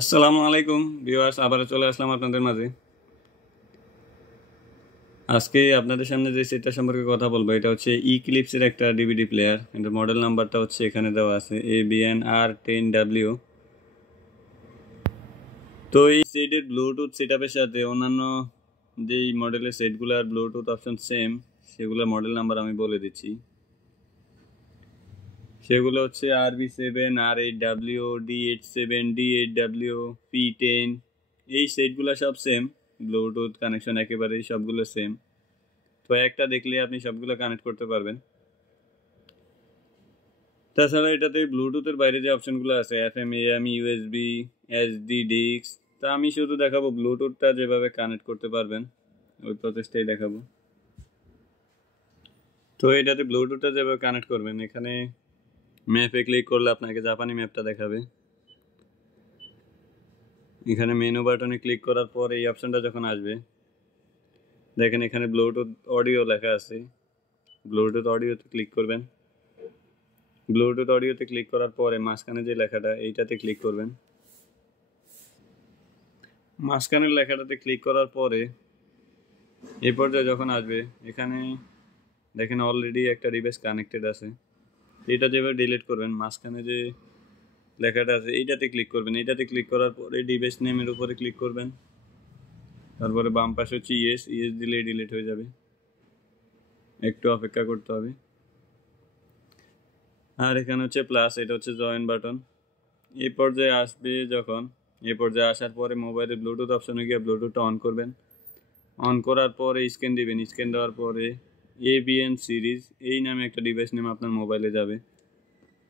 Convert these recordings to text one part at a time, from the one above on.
আসসালামু আলাইকুম ভিউয়ার্স, আবার চলে আসলাম আপনাদের মাঝে। আজকে আপনাদের সামনে যে সেটটা সম্পর্কে কথা বলবো, এটা হচ্ছে ইক্লিপসের একটা ডিভিডি প্লেয়ার। এটার মডেল নাম্বারটা হচ্ছে এখানে দেওয়া আছে ABNR10W। তো এই সেটের ব্লুটুথ সেটআপের সাথে অন্যান্য যেই মডেলের সেটগুলোর ব্লুটুথ অপশন সেম, সেগুলোর মডেল নাম্বার আমি বলে দিচ্ছি। সেগুলো হচ্ছে RB7, R8W, D87, D8W, P10। এই সেটগুলো সব সেম, ব্লুটুথ কানেকশন একেবারেই সবগুলো সেম। তো একটা দেখলে আপনি সবগুলো কানেক্ট করতে পারবেন। তাছাড়া এটাতে ব্লুটুথের বাইরে যে অপশনগুলো আছে FM, AM, USB, SD, ডিক্স, তা আমি শুধু দেখাবো ব্লুটুথটা যেভাবে কানেক্ট করতে পারবেন, ওই প্রসেসটাই দেখাবো। তো এটাতে ব্লুটুথটা যেভাবে কানেক্ট করবেন, এখানে ম্যাপে ক্লিক করলে আপনাকে জাপানি ম্যাপটা দেখাবে। এখানে মেনু বাটনে ক্লিক করার পর এই অপশনটা যখন আসবে, দেখেন এখানে ব্লুটুথ অডিও লেখা আছে। ব্লুটুথ অডিওতে ক্লিক করবেন। ব্লুটুথ অডিওতে ক্লিক করার পরে মাঝখানে যে লেখাটা, এইটাতে ক্লিক করবেন। মাঝখানের লেখাটাতে ক্লিক করার পরে এই পর্যায়ে যখন আসবে, এখানে দেখেন অলরেডি একটা ডিভাইস কানেক্টেড আছে। এটা যেভাবে ডিলিট করবেন, মাঝখানে যে লেখাটা আছে এইটাতে ক্লিক করবেন। এইটাতে ক্লিক করার পরে ডিভাইস নেমের উপরে ক্লিক করবেন। তারপরে বাম পাশে হচ্ছে ইয়েস দিলে ডিলিট হয়ে যাবে। একটু অপেক্ষা করতে হবে। আর এখানে হচ্ছে প্লাস, এটা হচ্ছে জয়েন বাটন। এই পর্যায়ে আসবে যখন, এই পর্যায়ে আসার পরে মোবাইলে ব্লুটুথ অপশনে গিয়ে ব্লুটুথটা অন করবেন। অন করার পরে স্ক্যান দিবেন। স্ক্যান দেওয়ার পরে ABN সিরিজ এই নামে একটা ডিভাইস নেম আপনার মোবাইলে যাবে।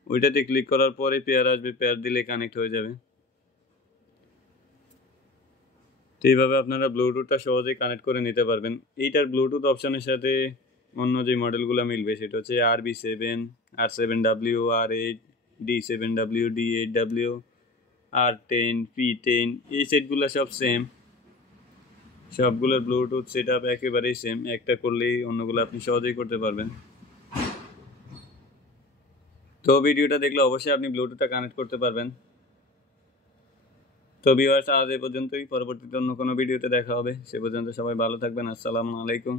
ওইটাতে ক্লিক করার পরে পেয়ার আসবে, পেয়ার দিলে কানেক্ট হয়ে যাবে। তো এইভাবে আপনারা ব্লুটুথটা সহজেই কানেক্ট করে নিতে পারবেন। এইটার ব্লুটুথ অপশনের সাথে অন্য যে মডেলগুলো মিলবে সেটা হচ্ছে RB7, R7W, R8, D7W, D8W, R10, P10। এই সেটগুলো সব সেম, সবগুলোর ব্লুটুথ সেটআপ একেবারেই সেম। একটা করলেই অন্যগুলো আপনি সহজেই করতে পারবেন। তো ভিডিওটা দেখলে অবশ্যই আপনি ব্লুটুথটা কানেক্ট করতে পারবেন। তো ভিউয়ার্স, আজ এ পর্যন্তই। পরবর্তীতে অন্য কোনো ভিডিওতে দেখা হবে। সে পর্যন্ত সবাই ভালো থাকবেন। আসসালামু আলাইকুম।